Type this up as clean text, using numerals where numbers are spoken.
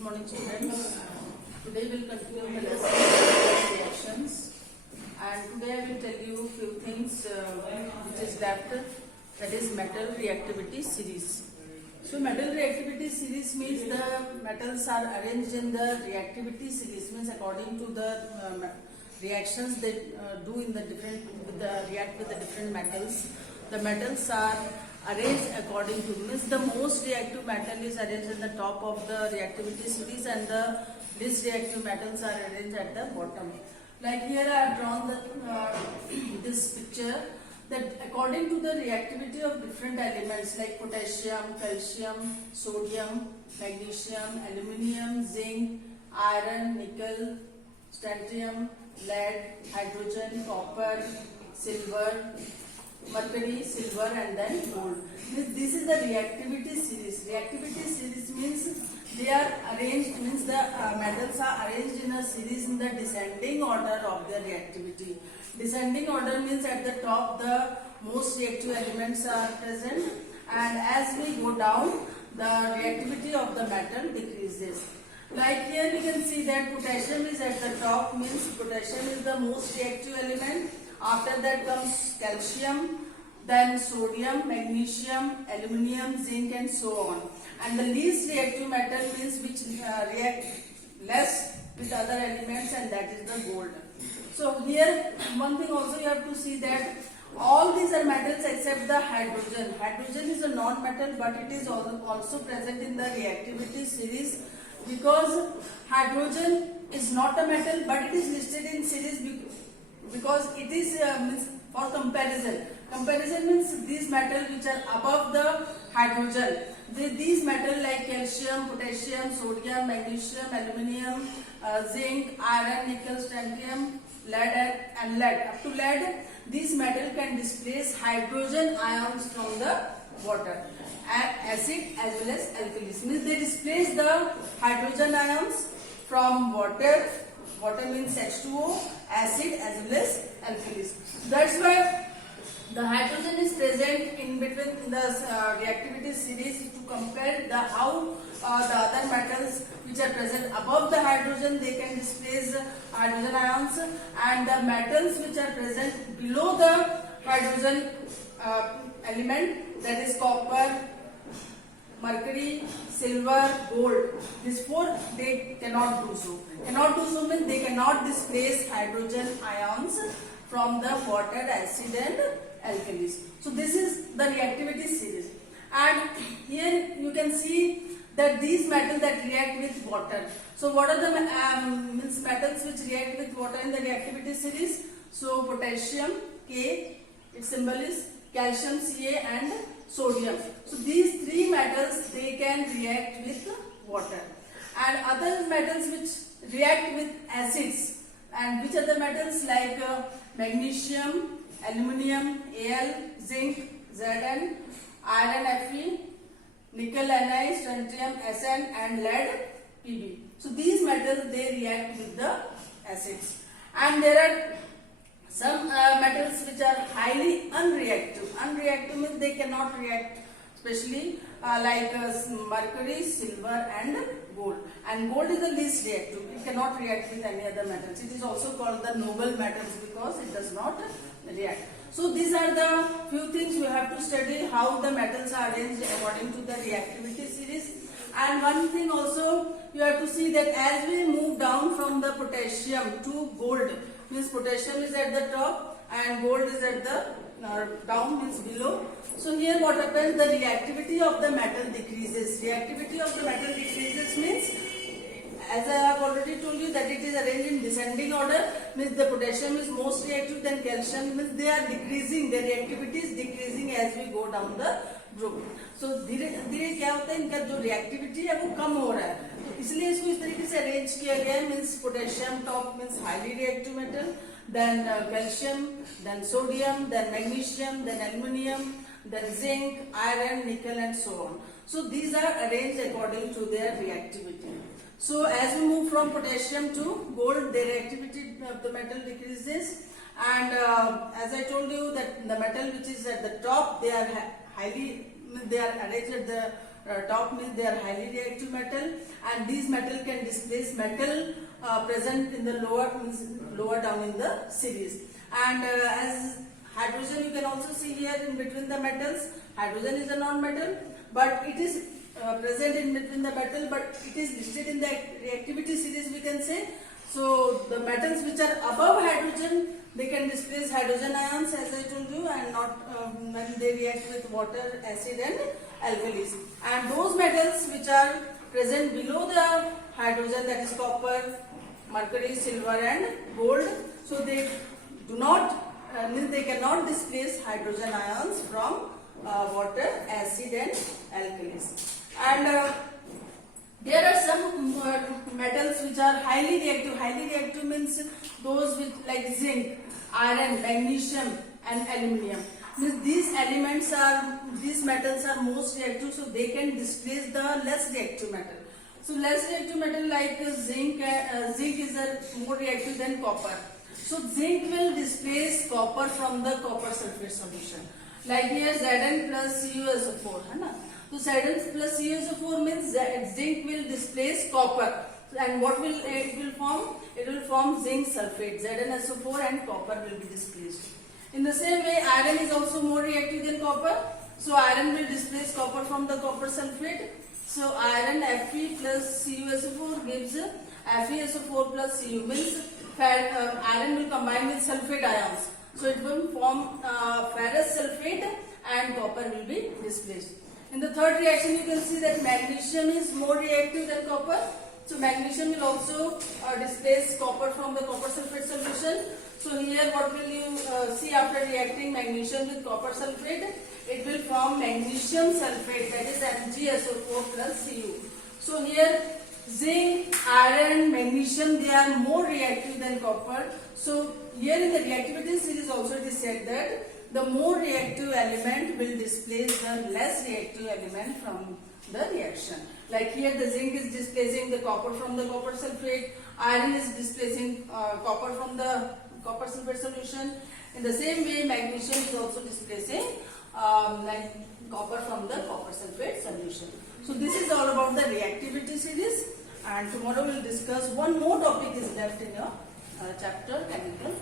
Good morning, students. Today we'll continue the lesson reactions, and today I will tell you few things which is left, that is metal reactivity series. So metal reactivity series means the metals are arranged in the reactivity series, means according to the reactions they do in the different react with the different metals. The metals are arranged according to, means the most reactive metal is arranged in the top of the reactivity series and the least reactive metals are arranged at the bottom. Like here I have drawn the this picture, that according to the reactivity of different elements like potassium, calcium, sodium, magnesium, aluminium, zinc, iron, nickel, strontium, lead, hydrogen, copper, silver, mercury, silver, and then gold. This is the reactivity series. Reactivity series means they are arranged, means the metals are arranged in a series in the descending order of their reactivity. Descending order means at the top the most reactive elements are present, and as we go down the reactivity of the metal decreases. Like here we can see that potassium is at the top, means potassium is the most reactive element. After that comes calcium, then sodium, magnesium, aluminium, zinc, and so on. And the least reactive metal means which react less with other elements, and that is the gold. So here one thing also you have to see that all these are metals except the hydrogen. Hydrogen is a non-metal, but it is also present in the reactivity series, because hydrogen is not a metal but it is listed in series because it is means for comparison. Comparison means these metals which are above the hydrogen. These metals like calcium, potassium, sodium, magnesium, aluminium, zinc, iron, nickel, strontium, lead and lead. Up to lead, these metals can displace hydrogen ions from the water, and acid as well as alkalis. Means they displace the hydrogen ions from water. Water means H2O, acid as well as alkalis. That's why the hydrogen is present in between the reactivity series to compare the how the other metals which are present above the hydrogen, they can displace hydrogen ions, and the metals which are present below the hydrogen element, that is copper, mercury, silver, gold, these four they cannot do so. Cannot do so means they cannot displace hydrogen ions from the water, acid and alkalis. So this is the reactivity series, and here you can see that these metals that react with water. So what are the metals which react with water in the reactivity series? So potassium K, its symbol is calcium Ca, and sodium. So these three metals they can react with water, and other metals which react with acids, and which are the metals like magnesium, aluminium Al, zinc Zn, iron Fe, nickel Ni, strontium Sn, and lead Pb. So these metals they react with the acids, and there are some metals which are highly unreactive. Unreactive means they cannot react, especially like mercury, silver, and gold. And gold is the least reactive. It cannot react with any other metals. It is also called the noble metals because it does not react. So these are the few things you have to study, how the metals are arranged according to the reactivity series. And one thing also you have to see that as we move down from the potassium to gold, means potassium is at the top and gold is at the down, means below. So here what happens, the reactivity of the metal decreases. Reactivity of the metal decreases means, as I have already told you, that it is arranged in descending order, means the potassium is most reactive, then calcium, means they are decreasing, their reactivity is decreasing as we go down the group. So धीरे धीरे क्या होता है, इनका जो reactivity है वो कम हो रहा है, तो इसलिए इसको इस तरीके से arrange किया गया है. Means potassium top means highly reactive metal, then calcium, then sodium, then magnesium, then aluminium, then zinc, iron, nickel, and so on. So these are arranged according to their reactivity. So as we move from potassium to gold, the reactivity of the metal decreases, and as I told you that the metal which is at the top, they are highly, they are arranged at the top means they are highly reactive metal, and these metal can displace metal present in the lower down in the series. And as hydrogen, you can also see here in between the metals. Hydrogen is a non-metal, but it is present in between the metal, but it is listed in the reactivity series, we can say. So the metals which are above hydrogen, they can displace hydrogen ions, as I told you, and not when they react with water, acid and alkalis. And those metals which are present below the hydrogen, that is copper, mercury, silver and gold, so they do not they cannot displace hydrogen ions from water, acid and alkalis. And there are some metals which are highly reactive. Highly reactive means those with like zinc, iron, magnesium and aluminium. Means these metals are most reactive, so they can displace the less reactive metal. So less reactive metal like zinc is more reactive than copper. So zinc will displace copper from the copper sulfate solution. Like here Zn plus CuSO4, है ना? So Zn plus CuSO4 means zinc will displace copper, and what will it will form? It will form zinc sulfate. ZnSO4 and copper will be displaced. In the same way, iron is also more reactive than copper. So iron will displace copper from the copper sulfate. So iron Fe plus CuSO4 gives FeSO4 plus Cu, means iron will combine with sulfate ions. So it will form ferrous sulfate and copper will be displaced. In the third reaction, you can see that magnesium is more reactive than copper. So magnesium will also displace copper from the copper sulfate solution. So here what will you see after reacting magnesium with copper sulfate? It will form magnesium sulfate, that is MgSO4 plus Cu. So here zinc, iron, magnesium, they are more reactive than copper. So here in the reactivity series also it is said that the more reactive element will displace the less reactive element from the reaction. Like here the zinc is displacing the copper from the copper sulfate, iron is displacing copper from the copper sulfate solution. In the same way, magnesium is also displacing like copper from the copper sulfate solution. So this is all about the reactivity series, and tomorrow we will discuss one more topic is left in your chapter chemical